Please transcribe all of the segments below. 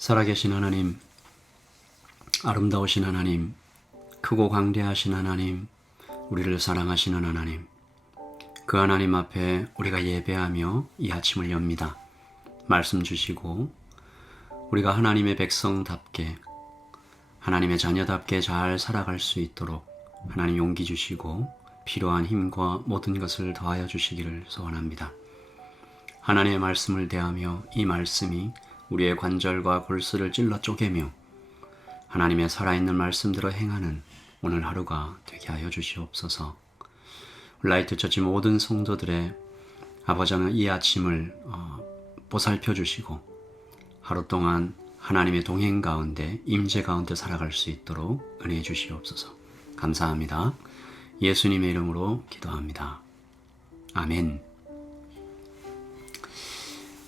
살아계신 하나님, 아름다우신 하나님, 크고 광대하신 하나님, 우리를 사랑하시는 하나님, 그 하나님 앞에 우리가 예배하며 이 아침을 엽니다. 말씀 주시고 우리가 하나님의 백성답게, 하나님의 자녀답게 잘 살아갈 수 있도록 하나님 용기 주시고 필요한 힘과 모든 것을 더하여 주시기를 소원합니다. 하나님의 말씀을 대하며 이 말씀이 우리의 관절과 골수를 찔러 쪼개며 하나님의 살아있는 말씀대로 행하는 오늘 하루가 되게 하여 주시옵소서. 라이트 처치 모든 성도들의 아버지는 이 아침을 보살펴 주시고 하루 동안 하나님의 동행 가운데 임재 가운데 살아갈 수 있도록 은혜해 주시옵소서. 감사합니다. 예수님의 이름으로 기도합니다. 아멘.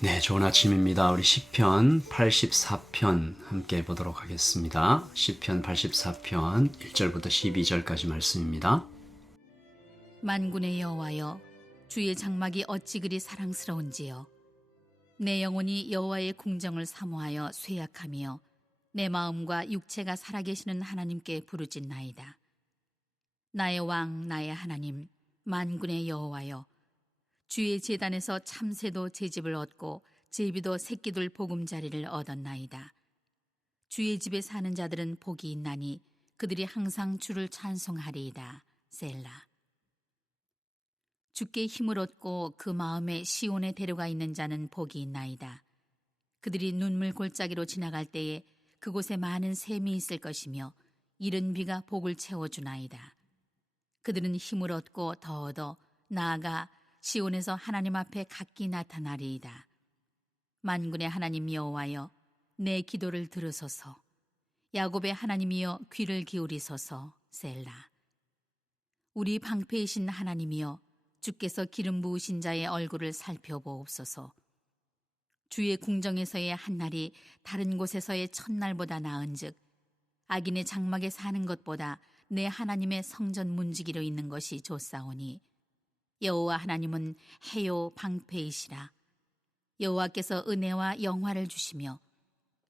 네, 좋은 아침입니다. 우리 시편 84편 함께 보도록 하겠습니다. 시편 84편 1절부터 12절까지 말씀입니다. 만군의 여호와여, 주의 장막이 어찌 그리 사랑스러운지요. 내 영혼이 여호와의 궁정을 사모하여 쇠약하며 내 마음과 육체가 살아계시는 하나님께 부르짖나이다. 나의 왕, 나의 하나님, 만군의 여호와여, 주의 제단에서 참새도 제집을 얻고 제비도 새끼들 보금자리를 얻었나이다. 주의 집에 사는 자들은 복이 있나니 그들이 항상 주를 찬송하리이다. 셀라. 주께 힘을 얻고 그 마음에 시온에 데려가 있는 자는 복이 있나이다. 그들이 눈물 골짜기로 지나갈 때에 그곳에 많은 샘이 있을 것이며 이른 비가 복을 채워주나이다. 그들은 힘을 얻고 더 얻어 나아가 시온에서 하나님 앞에 각기 나타나리이다. 만군의 하나님 여호와여, 내 기도를 들으소서. 야곱의 하나님이여, 귀를 기울이소서. 셀라. 우리 방패이신 하나님이여, 주께서 기름 부으신 자의 얼굴을 살펴보옵소서. 주의 궁정에서의 한날이 다른 곳에서의 첫날보다 나은즉 악인의 장막에 사는 것보다 내 하나님의 성전 문지기로 있는 것이 좋사오니 여호와 하나님은 해요 방패이시라. 여호와께서 은혜와 영화를 주시며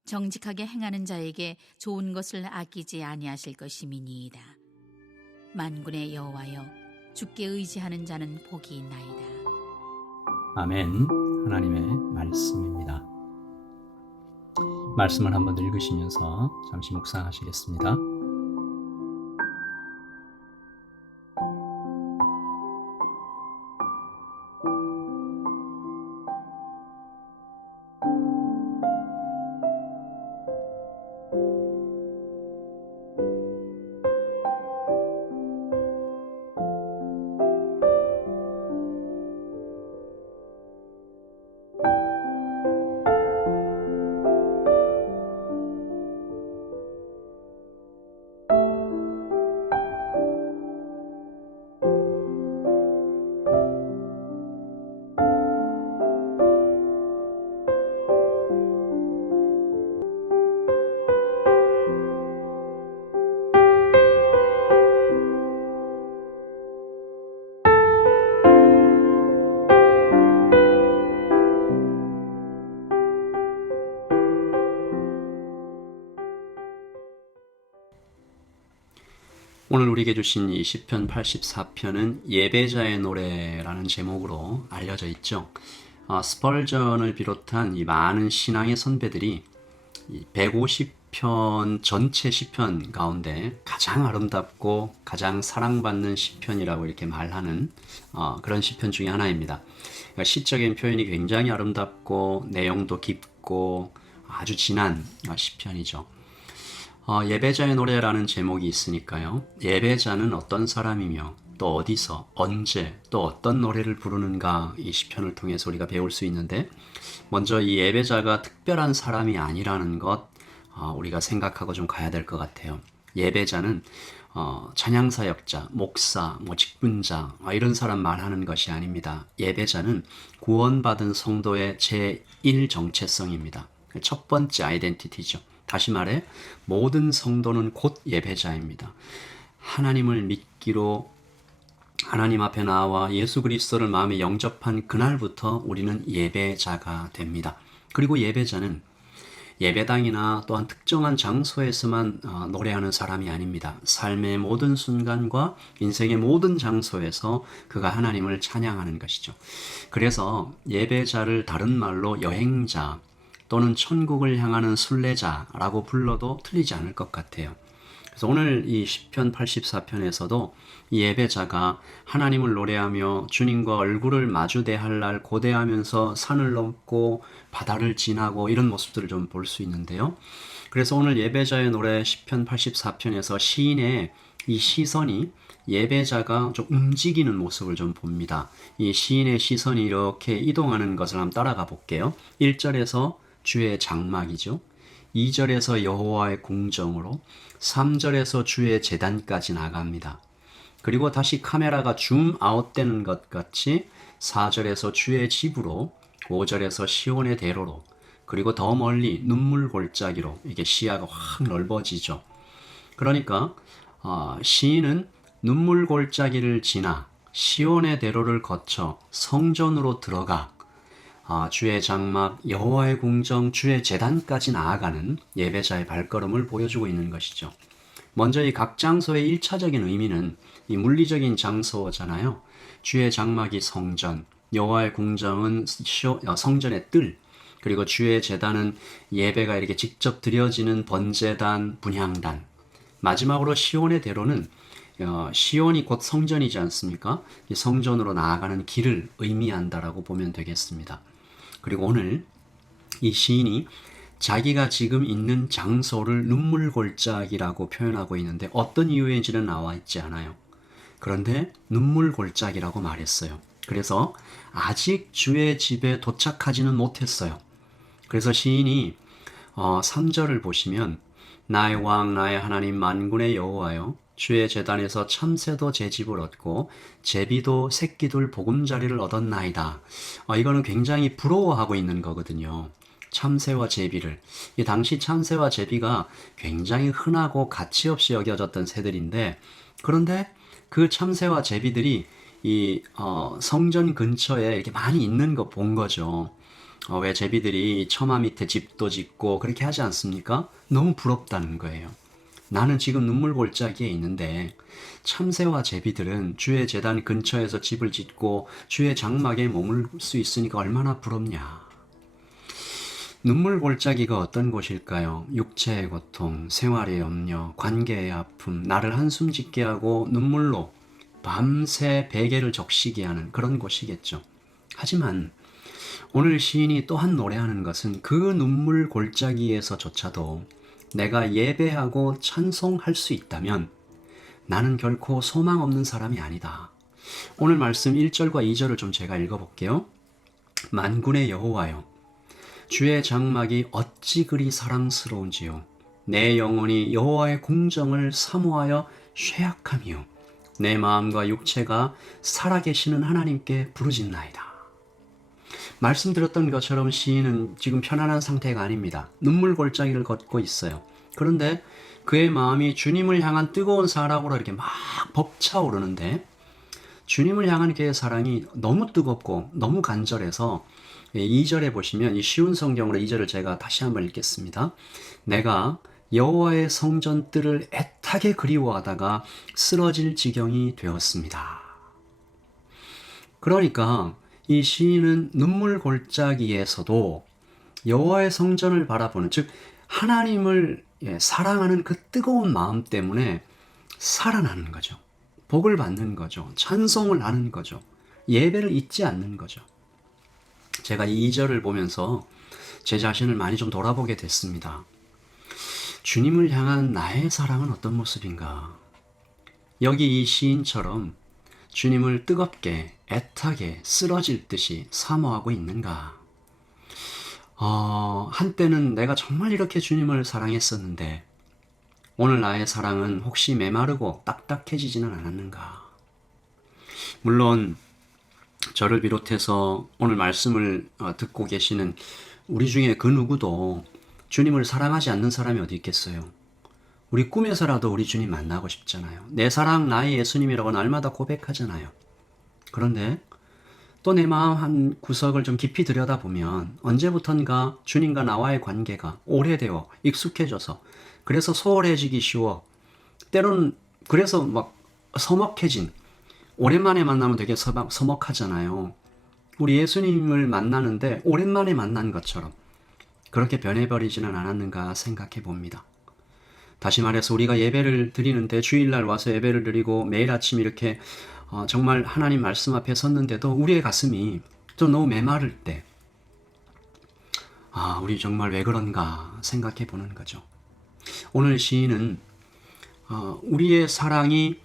정직하게 행하는 자에게 좋은 것을 아끼지 아니하실 것임이니이다. 만군의 여호와여, 주께 의지하는 자는 복이 있나이다. 아멘. 하나님의 말씀입니다. 말씀을 한번 읽으시면서 잠시 묵상하시겠습니다. 오늘 우리에게 주신 이 시편 84편은 예배자의 노래라는 제목으로 알려져 있죠. 스펄전을 비롯한 이 많은 신앙의 선배들이 150편 전체 시편 가운데 가장 아름답고 가장 사랑받는 시편이라고 이렇게 말하는 그런 시편 중에 하나입니다. 그러니까 시적인 표현이 굉장히 아름답고 내용도 깊고 아주 진한 시편이죠. 예배자의 노래라는 제목이 있으니까요. 예배자는 어떤 사람이며 또 어디서 언제 또 어떤 노래를 부르는가 이 시편을 통해서 우리가 배울 수 있는데, 먼저 이 예배자가 특별한 사람이 아니라는 것 우리가 생각하고 좀 가야 될 것 같아요. 예배자는 찬양사역자, 목사, 직분자 이런 사람 말하는 것이 아닙니다. 예배자는 구원받은 성도의 제1정체성입니다. 첫 번째 아이덴티티죠. 다시 말해 모든 성도는 곧 예배자입니다. 하나님을 믿기로 하나님 앞에 나와 예수 그리스도를 마음에 영접한 그날부터 우리는 예배자가 됩니다. 그리고 예배자는 예배당이나 또한 특정한 장소에서만 노래하는 사람이 아닙니다. 삶의 모든 순간과 인생의 모든 장소에서 그가 하나님을 찬양하는 것이죠. 그래서 예배자를 다른 말로 여행자 또는 천국을 향하는 순례자라고 불러도 틀리지 않을 것 같아요. 그래서 오늘 이 시편 84편에서도 이 예배자가 하나님을 노래하며 주님과 얼굴을 마주대할 날 고대하면서 산을 넘고 바다를 지나고 이런 모습들을 좀 볼 수 있는데요. 그래서 오늘 예배자의 노래 시편 84편에서 시인의 이 시선이 예배자가 좀 움직이는 모습을 좀 봅니다. 이 시인의 시선이 이렇게 이동하는 것을 한번 따라가 볼게요. 1절에서 주의 장막이죠. 2절에서 여호와의 궁정으로, 3절에서 주의 제단까지 나갑니다. 그리고 다시 카메라가 줌 아웃되는 것 같이 4절에서 주의 집으로, 5절에서 시온의 대로로, 그리고 더 멀리 눈물 골짜기로 이게 시야가 확 넓어지죠. 그러니까 시인은 눈물 골짜기를 지나 시온의 대로를 거쳐 성전으로 들어가 주의 장막, 여호와의 궁정, 주의 제단까지 나아가는 예배자의 발걸음을 보여주고 있는 것이죠. 먼저 이 각 장소의 1차적인 의미는 이 물리적인 장소잖아요. 주의 장막이 성전, 여호와의 궁정은 성전의 뜰, 그리고 주의 제단은 예배가 이렇게 직접 드려지는 번제단, 분향단. 마지막으로 시온의 대로는 시온이 곧 성전이지 않습니까? 이 성전으로 나아가는 길을 의미한다라고 보면 되겠습니다. 그리고 오늘 이 시인이 자기가 지금 있는 장소를 눈물골짜기라고 표현하고 있는데 어떤 이유인지는 나와 있지 않아요. 그런데 눈물골짜기라고 말했어요. 그래서 아직 주의 집에 도착하지는 못했어요. 그래서 시인이 3절을 보시면 나의 왕 나의 하나님 만군의 여호와여 주의 제단에서 참새도 제 집을 얻고 제비도 새끼들 보금자리를 얻었나이다. 이거는 굉장히 부러워하고 있는 거거든요. 참새와 제비를. 이 당시 참새와 제비가 굉장히 흔하고 가치 없이 여겨졌던 새들인데, 그런데 그 참새와 제비들이 이 성전 근처에 이렇게 많이 있는 거 본 거죠. 왜 제비들이 처마 밑에 집도 짓고 그렇게 하지 않습니까? 너무 부럽다는 거예요. 나는 지금 눈물 골짜기에 있는데 참새와 제비들은 주의 제단 근처에서 집을 짓고 주의 장막에 머물 수 있으니까 얼마나 부럽냐. 눈물 골짜기가 어떤 곳일까요? 육체의 고통, 생활의 염려, 관계의 아픔, 나를 한숨 짓게 하고 눈물로 밤새 베개를 적시게 하는 그런 곳이겠죠. 하지만 오늘 시인이 또한 노래하는 것은 그 눈물 골짜기에서조차도 내가 예배하고 찬송할 수 있다면 나는 결코 소망 없는 사람이 아니다. 오늘 말씀 1절과 2절을 좀 제가 읽어볼게요. 만군의 여호와여 주의 장막이 어찌 그리 사랑스러운지요. 내 영혼이 여호와의 궁정을 사모하여 쇠약하며 내 마음과 육체가 살아계시는 하나님께 부르짖나이다. 말씀드렸던 것처럼 시인은 지금 편안한 상태가 아닙니다. 눈물 골짜기를 걷고 있어요. 그런데 그의 마음이 주님을 향한 뜨거운 사랑으로 이렇게 막 벅차오르는데 주님을 향한 그의 사랑이 너무 뜨겁고 너무 간절해서 2절에 보시면 이 쉬운 성경으로 2절을 제가 다시 한번 읽겠습니다. 내가 여호와의 성전 뜰을 애타게 그리워하다가 쓰러질 지경이 되었습니다. 그러니까 이 시인은 눈물 골짜기에서도 여호와의 성전을 바라보는, 즉 하나님을 사랑하는 그 뜨거운 마음 때문에 살아나는 거죠. 복을 받는 거죠. 찬송을 하는 거죠. 예배를 잊지 않는 거죠. 제가 이 2절을 보면서 제 자신을 많이 좀 돌아보게 됐습니다. 주님을 향한 나의 사랑은 어떤 모습인가? 여기 이 시인처럼 주님을 뜨겁게 애타게 쓰러질 듯이 사모하고 있는가? 한때는 내가 정말 이렇게 주님을 사랑했었는데 오늘 나의 사랑은 혹시 메마르고 딱딱해지지는 않았는가? 물론 저를 비롯해서 오늘 말씀을 듣고 계시는 우리 중에 그 누구도 주님을 사랑하지 않는 사람이 어디 있겠어요? 우리 꿈에서라도 우리 주님 만나고 싶잖아요. 내 사랑 나의 예수님이라고 날마다 고백하잖아요. 그런데 또 내 마음 한 구석을 좀 깊이 들여다보면 언제부턴가 주님과 나와의 관계가 오래되어 익숙해져서 그래서 소홀해지기 쉬워 때로는 그래서 막 서먹해진 오랜만에 만나면 되게 서먹하잖아요. 우리 예수님을 만나는데 오랜만에 만난 것처럼 그렇게 변해버리지는 않았는가 생각해 봅니다. 다시 말해서 우리가 예배를 드리는데 주일날 와서 예배를 드리고 매일 아침 이렇게 정말 하나님 말씀 앞에 섰는데도 우리의 가슴이 좀 너무 메마를 때 우리 정말 왜 그런가 생각해 보는 거죠. 오늘 시인은 우리의 사랑이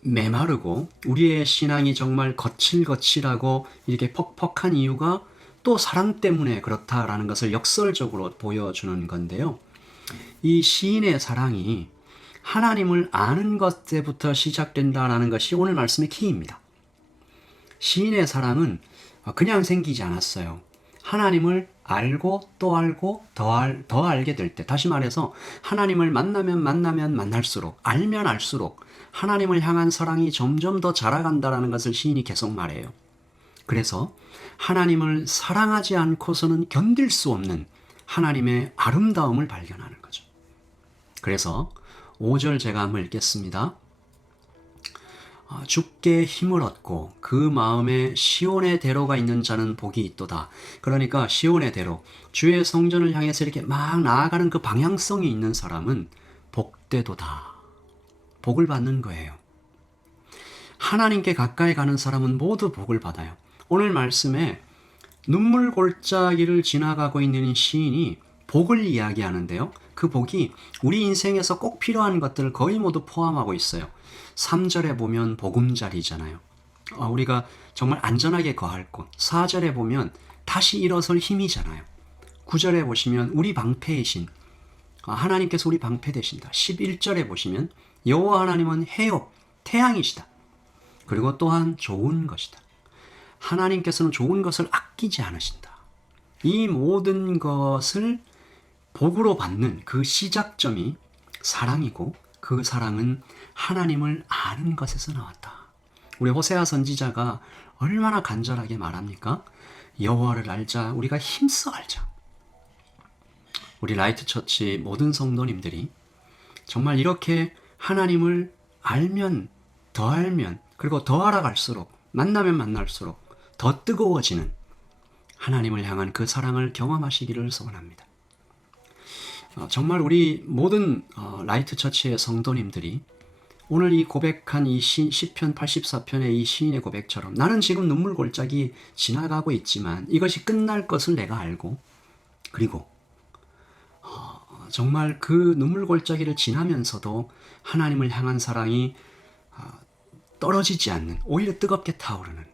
메마르고 우리의 신앙이 정말 거칠거칠하고 이렇게 퍽퍽한 이유가 또 사랑 때문에 그렇다라는 것을 역설적으로 보여주는 건데요. 이 시인의 사랑이 하나님을 아는 것 때부터 시작된다는 것이 오늘 말씀의 키입니다. 시인의 사랑은 그냥 생기지 않았어요. 하나님을 알고 또 알고 더 알게 될 때, 다시 말해서 하나님을 만나면 만날수록, 알면 알수록 하나님을 향한 사랑이 점점 더 자라간다는 것을 시인이 계속 말해요. 그래서 하나님을 사랑하지 않고서는 견딜 수 없는 하나님의 아름다움을 발견하는 거죠. 그래서 5절 제가 한번 읽겠습니다. 주께 힘을 얻고 그 마음에 시온의 대로가 있는 자는 복이 있도다. 그러니까 시온의 대로, 주의 성전을 향해서 이렇게 막 나아가는 그 방향성이 있는 사람은 복되도다. 복을 받는 거예요. 하나님께 가까이 가는 사람은 모두 복을 받아요. 오늘 말씀에 눈물 골짜기를 지나가고 있는 시인이 복을 이야기하는데요. 그 복이 우리 인생에서 꼭 필요한 것들을 거의 모두 포함하고 있어요. 3절에 보면 보금자리잖아요. 우리가 정말 안전하게 거할 곳. 4절에 보면 다시 일어설 힘이잖아요. 9절에 보시면 우리 방패이신 하나님께서 우리 방패 되신다. 11절에 보시면 여호와 하나님은 해요, 태양이시다. 그리고 또한 좋은 것이다. 하나님께서는 좋은 것을 아끼지 않으신다. 이 모든 것을 복으로 받는 그 시작점이 사랑이고 그 사랑은 하나님을 아는 것에서 나왔다. 우리 호세아 선지자가 얼마나 간절하게 말합니까? 여호와를 알자, 우리가 힘써 알자. 우리 라이트 처치 모든 성도님들이 정말 이렇게 하나님을 알면 그리고 더 알아갈수록 만나면 만날수록 더 뜨거워지는 하나님을 향한 그 사랑을 경험하시기를 소원합니다. 정말 우리 모든 라이트 처치의 성도님들이 오늘 이 고백한 이 시편 84편의 이 시인의 고백처럼 나는 지금 눈물 골짜기 지나가고 있지만 이것이 끝날 것을 내가 알고 그리고 정말 그 눈물 골짜기를 지나면서도 하나님을 향한 사랑이 떨어지지 않는, 오히려 뜨겁게 타오르는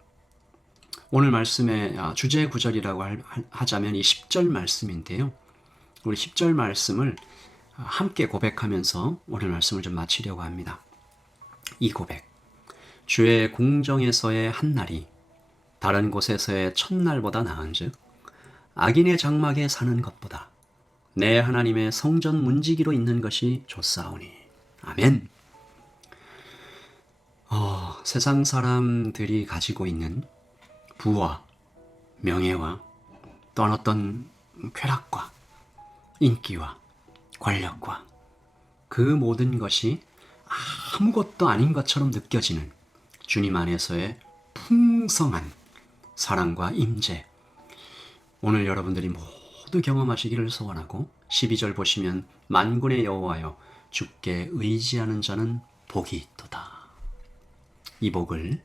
오늘 말씀의 주제 구절이라고 하자면 이 10절 말씀인데요. 우리 10절 말씀을 함께 고백하면서 오늘 말씀을 좀 마치려고 합니다. 이 고백, 주의 궁정에서의 한날이 다른 곳에서의 첫날보다 나은즉 악인의 장막에 사는 것보다 내 하나님의 성전 문지기로 있는 것이 좋사오니. 아멘. 세상 사람들이 가지고 있는 부와 명예와 또 어떤 쾌락과 인기와 권력과 그 모든 것이 아무것도 아닌 것처럼 느껴지는 주님 안에서의 풍성한 사랑과 임재, 오늘 여러분들이 모두 경험하시기를 소원하고 12절 보시면 만군의 여호와여 주께 의지하는 자는 복이 있도다. 이 복을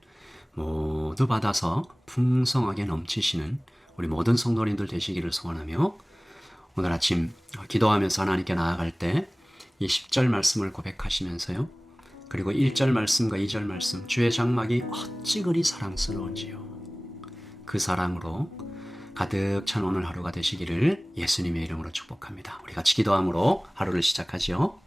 모두 받아서 풍성하게 넘치시는 우리 모든 성도님들 되시기를 소원하며 오늘 아침 기도하면서 하나님께 나아갈 때 이 10절 말씀을 고백하시면서요. 그리고 1절 말씀과 2절 말씀, 주의 장막이 어찌 그리 사랑스러운지요. 그 사랑으로 가득 찬 오늘 하루가 되시기를 예수님의 이름으로 축복합니다. 우리 같이 기도함으로 하루를 시작하지요.